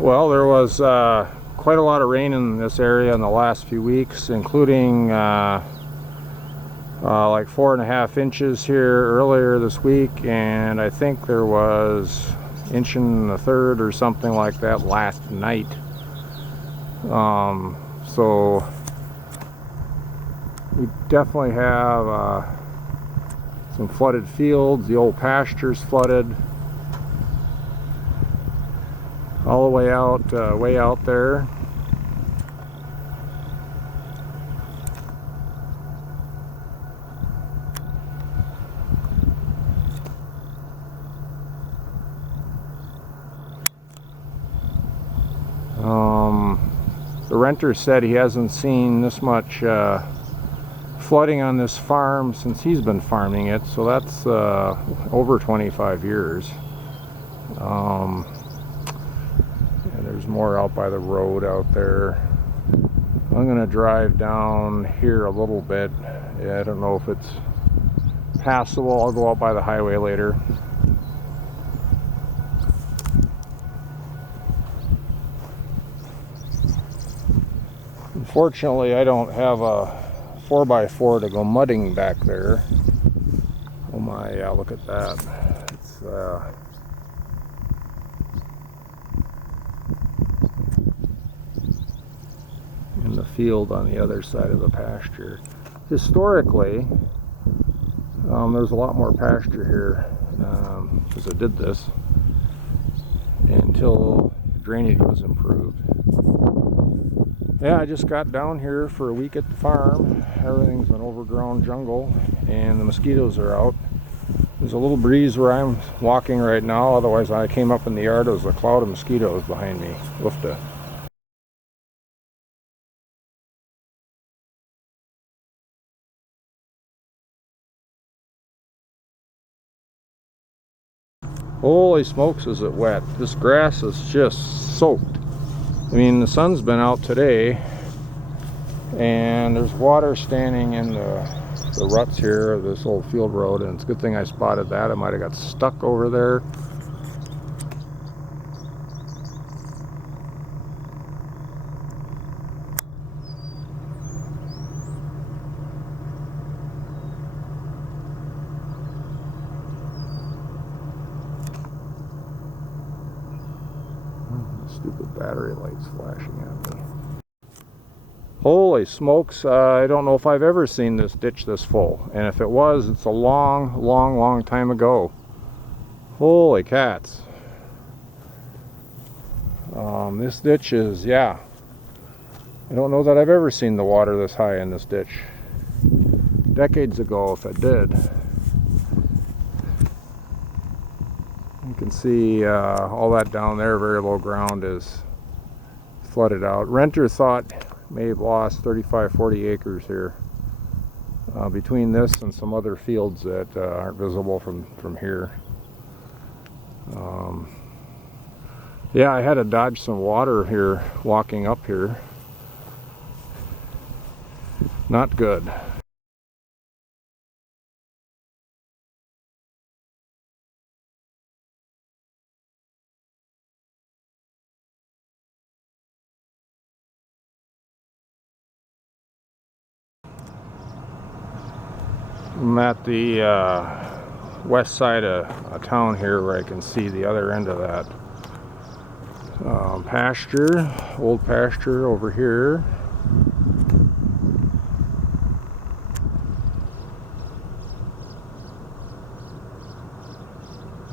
Well, there was quite a lot of rain in this area in the last few weeks, including like 4.5 inches here earlier this week, and I think there was 1.1 inches or something like that last night. So we definitely have some flooded fields. The old pastures flooded all the way out there. The renter said he hasn't seen this much flooding on this farm since he's been farming it, so that's over 25 years. And there's more out by the road out there. I'm gonna drive down here a little bit. Yeah, I don't know if it's passable. I'll go out by the highway later. Unfortunately, I don't have a 4x4 to go mudding back there. Oh my, yeah, look at that. It's in the field on the other side of the pasture. Historically, there's a lot more pasture here because I did this until drainage was improved. Yeah, I just got down here for a week at the farm. Everything's an overgrown jungle and the mosquitoes are out. There's a little breeze where I'm walking right now, otherwise I came up in the yard, there was a cloud of mosquitoes behind me. Woofda. Holy smokes, is it wet. This grass is just soaked. I mean, the sun's been out today and there's water standing in the ruts here of this old field road, and it's a good thing I spotted that. I might have got stuck over there. Stupid battery lights flashing at me. Holy smokes, I don't know if I've ever seen this ditch this full, and if it was, it's a long time ago. Holy cats. This ditch is, yeah, I don't know that I've ever seen the water this high in this ditch. Decades ago, if it did. You can see all that down there, very low ground, is flooded out. Renter thought may have lost 35-40 acres here between this and some other fields that aren't visible from here. Yeah, I had to dodge some water here walking up here. Not good. I'm at the west side of town here where I can see the other end of that pasture, old pasture over here.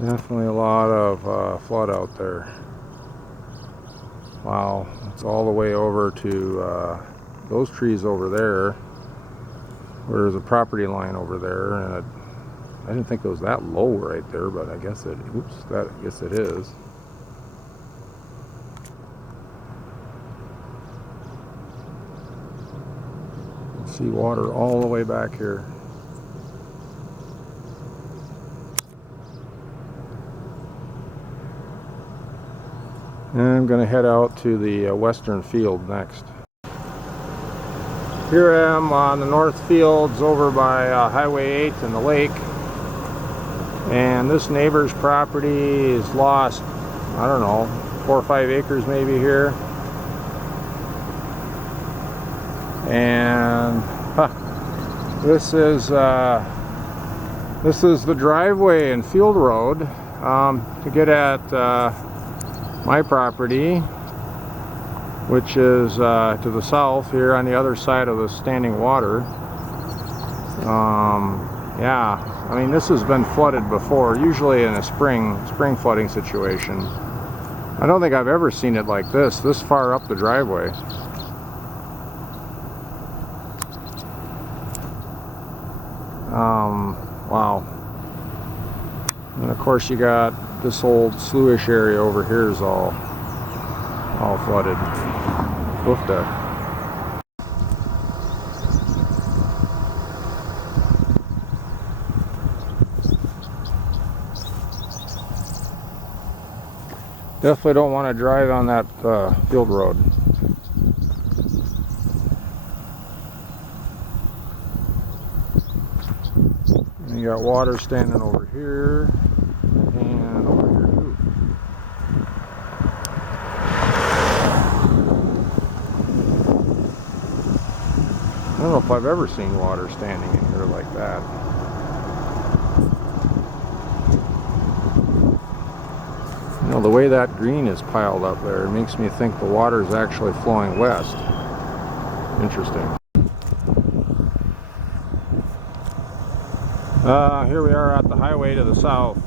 Definitely a lot of flood out there. Wow, it's all the way over to those trees over there. There's a property line over there, and I didn't think it was that low right there, but I guess it, I guess it is. See water all the way back here. And I'm going to head out to the western field next. Here I am on the north fields over by Highway 8 and the lake. And this neighbor's property is lost, I don't know, 4 or 5 acres maybe here. And this is the driveway and field road to get at my property, which is to the south here on the other side of the standing water. Yeah, I mean, this has been flooded before, usually in a spring flooding situation. I don't think I've ever seen it like this far up the driveway. Wow. And of course you got this old sloughish area over here is all flooded. Oofda. Definitely don't want to drive on that field road. And you got water standing over here and over here too. I don't know if I've ever seen water standing in here like that. You know, the way that green is piled up there, it makes me think the water is actually flowing west. Interesting. Here we are at the highway to the south.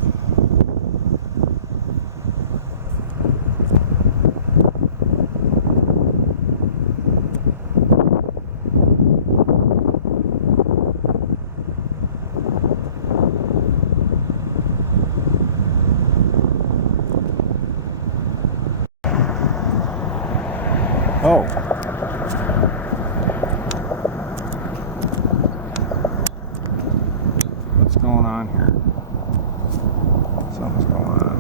Oh. What's going on here? Something's going on.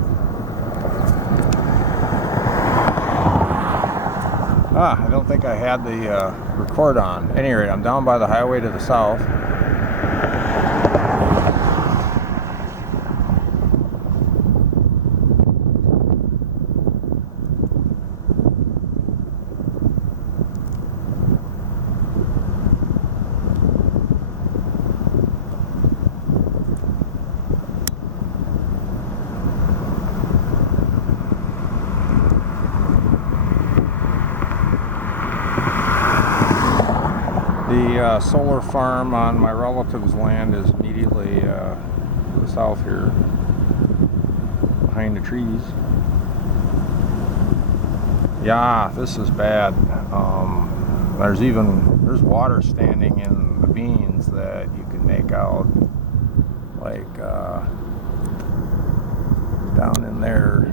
I don't think I had the record on. At any rate, I'm down by the highway to the south. The solar farm on my relative's land is immediately to the south here, behind the trees. Yeah, this is bad. There's water standing in the beans that you can make out, like down in there.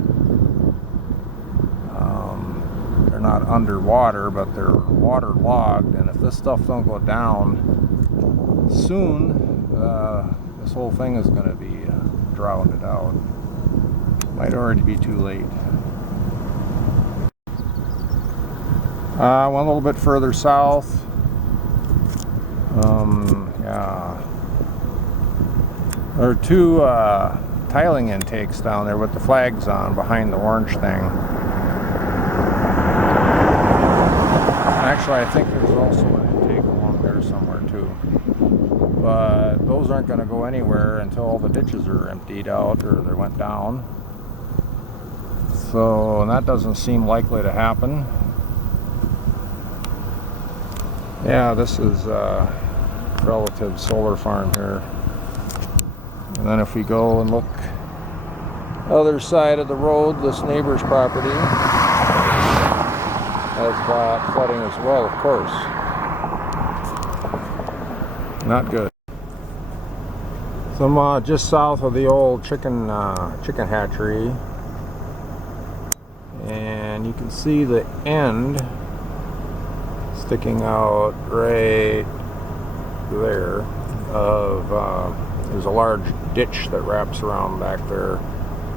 They're not underwater, but they're waterlogged, and if this stuff don't go down soon, this whole thing is going to be drowned out. Might already be too late. Went a little bit further south. Yeah, there are two tiling intakes down there with the flags on behind the orange thing. Actually, I think there's also an intake along there somewhere too. But those aren't going to go anywhere until all the ditches are emptied out or they went down. So, and that doesn't seem likely to happen. Yeah, this is relative solar farm here. And then if we go and look other side of the road, this neighbor's property has got flooding as well, of course. Not good. So I'm just south of the old chicken hatchery, and you can see the end sticking out right there of there's a large ditch that wraps around back there,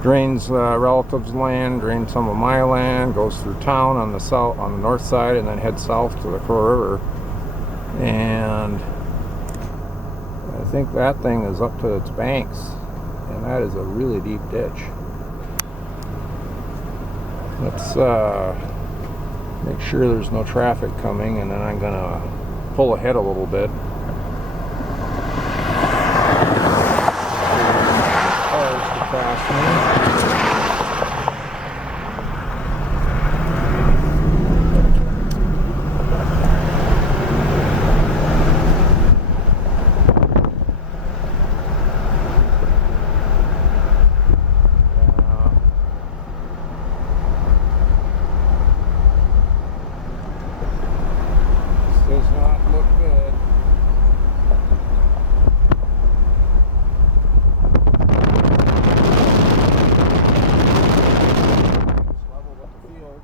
drains relatives' land, drains some of my land, goes through town on the north side, and then heads south to the Crow River. And I think that thing is up to its banks, and that is a really deep ditch. Let's make sure there's no traffic coming, and then I'm gonna pull ahead a little bit. Cars to pass me. Does not look good. It's level with the field.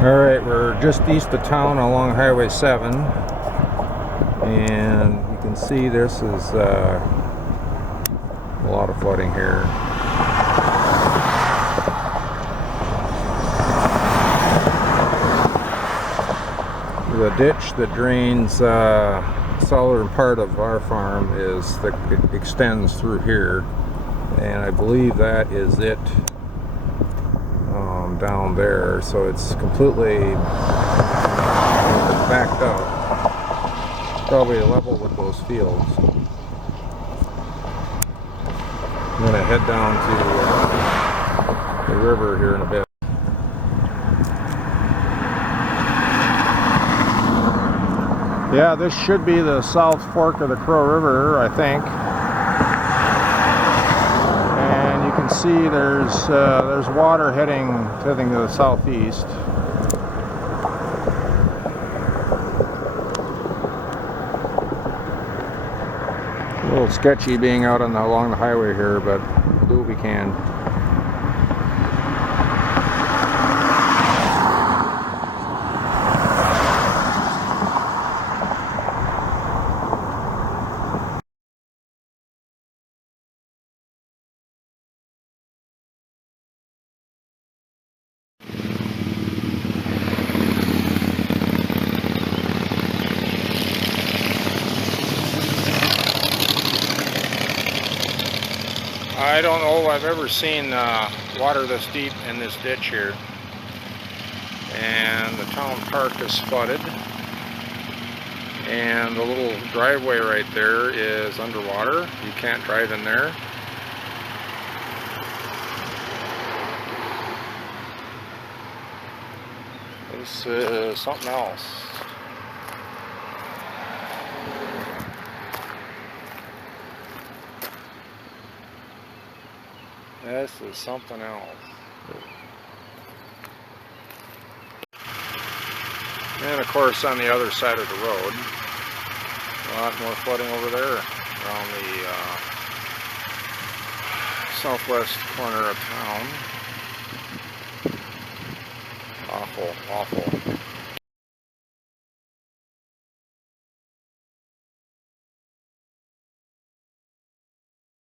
Alright, we're just east of town along Highway 7, and you can see this is a lot of flooding here. The ditch that drains southern part of our farm it extends through here, and I believe that is it. Down there, so it's completely backed up, probably level with those fields. I'm going to head down to the river here in a bit. Yeah, this should be the South Fork of the Crow River, I think. You can see there's water heading to the southeast. A little sketchy being out along the highway here, but we'll do what we can. I don't know if I've ever seen water this deep in this ditch here. And the town park is flooded. And the little driveway right there is underwater. You can't drive in there. This is something else. This is something else. And of course on the other side of the road, a lot more flooding over there around the southwest corner of town. Awful, awful.